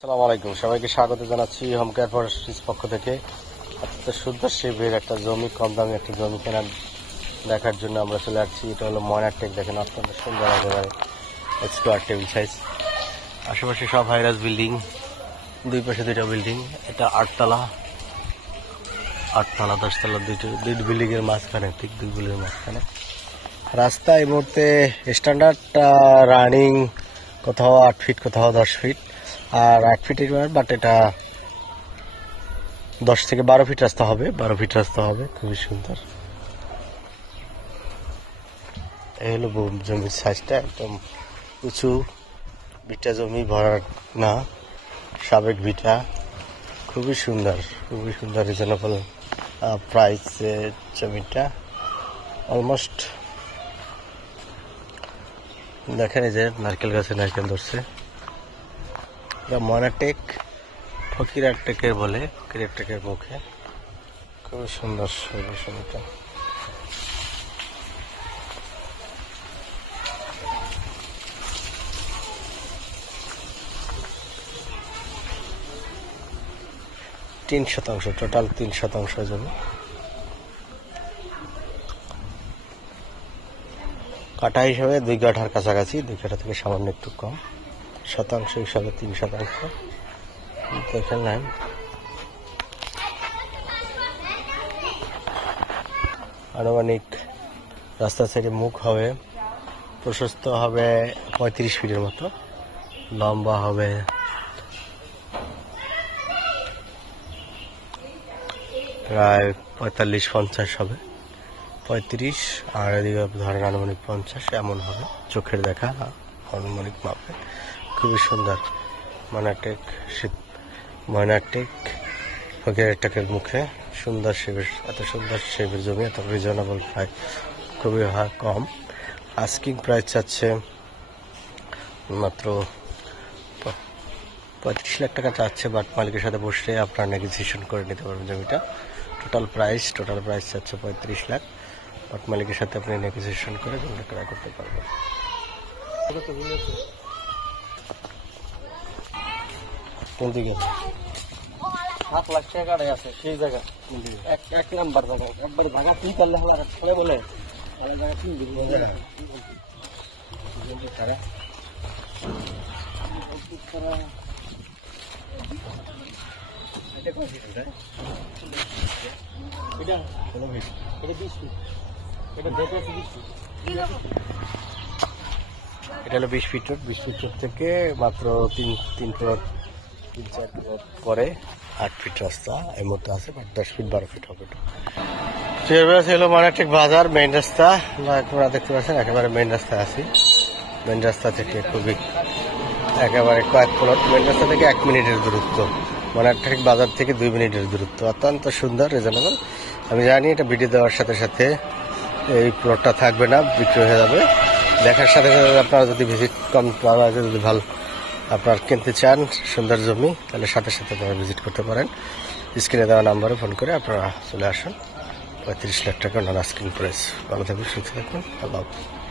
আসসালামু আলাইকুম, সবাইকে স্বাগত জানাচ্ছি হোম কেয়ার ফরেস্ট্রিজ পক্ষ থেকে। অত্যন্ত সুন্দর শিবের একটা জমি, কম দামে একটা জমি কেনার দেখার জন্য আমরা চলে আসছি। এটা হলো ময়নার টেক। দেখেন অত্যন্ত সুন্দর, একেবারে স্কোয়ার টেবিল সাইজ। আশেপাশে সব হাইরাস বিল্ডিং, দুই পাশে দুইটা বিল্ডিং। এটা আটতলা 10তলা দুই বিল্ডিং এর মাঝখানে, ঠিক দুই বিল্ডিং এর মাঝখানে রাস্তা। এই মুহূর্তে স্ট্যান্ডার্ড রানিং কোথাও 8 ফিট, কোথাও 10 ফিট, আর 8 ফিটের বাট এটা 10 থেকে 12 ফিট রাস্তা হবে। 12 ফিট রাস্তা হবে, খুবই সুন্দর। এই হলো জমির সাইজটা, একদম উঁচু ভিটা জমি, ভরাট না, সাবেক ভিটা। খুবই সুন্দর, খুবই সুন্দর, রিজনেবল প্রাইস জমিটা। অলমোস্ট দেখেন এই যে নারকেল গাছে নারকেল ধরছে। ময়নার টেক, ফকিরার টেকের বলে, ফকিরের টেকের মুখে। খুবই সুন্দর জমিটা। তিন শতাংশ, টোটাল 3% জমি। কাঠা হিসাবে 2 কাঠার কাছাকাছি, 2 কাঠা থেকে সামান্য একটু কম। শতাংশ হিসাবে 3%। দেখেন লাইন, আনুমানিক রাস্তা থেকে মুখ হবে, প্রশস্ত হবে 35 ফিটের মতো, লম্বা হবে প্রায় 45-50 হবে। 35 আর এদিকে ধরেন আনুমানিক 50, এমন হবে চোখের দেখা আনুমানিক মাপে। খুবই সুন্দর ময়নার টেক ফকিরের টেকের মুখে। সুন্দর শিবের, এত সুন্দর শিবের জমি, এত রিজনেবল প্রাইস, খুবই কম। আস্কিং প্রাইস চাচ্ছে মাত্র 35 লাখ টাকা চাচ্ছে, বাট মালিকের সাথে বসে আপনার নেগোসিয়েশন করে নিতে পারবেন জমিটা। টোটাল প্রাইস চাচ্ছে 35 লাখ, বাট মালিকের সাথে আপনি নেগোসিয়েশন করে জমিটা ক্রয় করতে পারবেন। কোন দিকে 7 লাখ টাকা আছে সেই জায়গা, এক নাম্বার জায়গা, একবার ভাঙা তুই করলে বলে এটা হলো 20 ফিট রোড। 20 ফিট রোড থেকে মাত্র 3 প্লট 3-4 প্লট পরে 8 ফিট রাস্তা এর মধ্যে আছে, বাট 10 ফিট 12 ফিট হবে। হলো ময়নার টেক বাজার, মেইন রাস্তা। আপনারা দেখতে পাচ্ছেন একেবারে মেইন রাস্তায় আছি। মেইন রাস্তা থেকে খুবই একেবারে কয়েক প্লট, মেইন রাস্তা থেকে 1 মিনিটের দূরত্ব। ময়নার টেক বাজার থেকে 2 মিনিটের দূরত্ব। অত্যন্ত সুন্দর, রিজনেবল। আমি জানি এটা ভিডিও দেওয়ার সাথে সাথে এই প্লটটা থাকবে না, বিক্রি হয়ে যাবে। দেখার সাথে সাথে আপনারা যদি ভিজিট যদি ভালো আপনার কিনতে চান সুন্দর জমি, তাহলে সাথে সাথে আপনারা ভিজিট করতে পারেন। স্ক্রিনে দেওয়া নাম্বারে ফোন করে আপনারা চলে আসুন। 35 লাখ টাকা নন আস্কিং প্রাইস। ভালো থাকবেন, সুস্থ থাকুন। আল্লাহ হাফেজ।